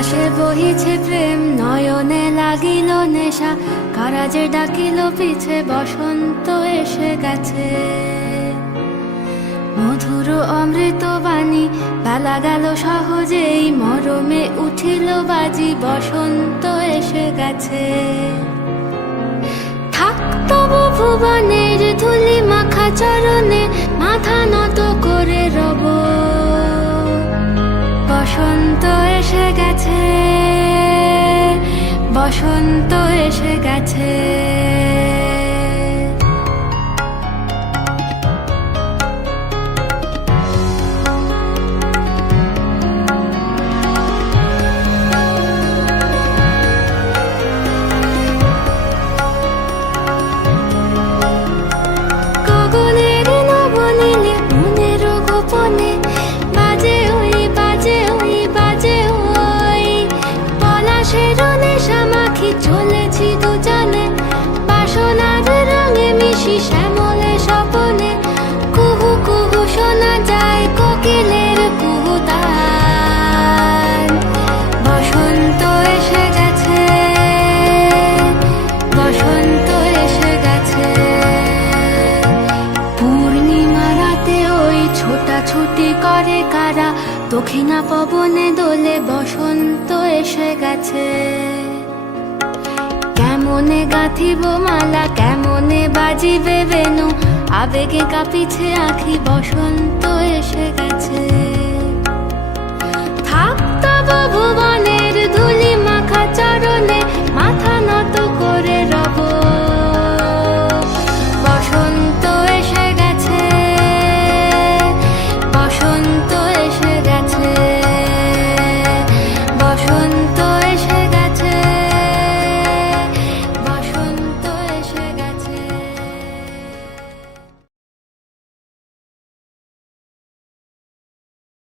বাতাসে বহিছে প্রেম, নয়নে লাগিল নেশা, কারাজে ডাকিল পিছে, বসন্ত এসে গেছে। মধুর অমৃত বাণী, বেলা গেল সহজেই, মরমে উঠিল বাজি, বসন্ত এসে গেছে। থাক তবু ভুবনের ধুলি মাখা চরণে, মাথা নত করে রব। বসন্ত এসে গেছে, বসন্ত এসে গেছে। গগনের নবনীলে মনের গোপনে, বাজে ওই বাজে ওই বাজে ওই, পলাশের নেশা মাখি চলেছি দুজনে, বাসনার রঙে মিশি শ্যামলে স্বপনে। কুহু কুহু শোনা যায় কোকিলের কুহুতান। বসন্ত এসে গেছে, বসন্ত এসে গেছে। পূর্ণিমা রাতে ওই ছোটাছুটি করে কারা, দক্ষিণা পবনে দোলে, বসন্ত এসে গেছে। কেমনে গাঁথিব মালা, কেমনে বাজিবে বেনু, আবেগে কাঁপিছে আঁখি, বসন্ত এসে গেছে। থাক তব ভুবনের ধুলি মাখা চরণে,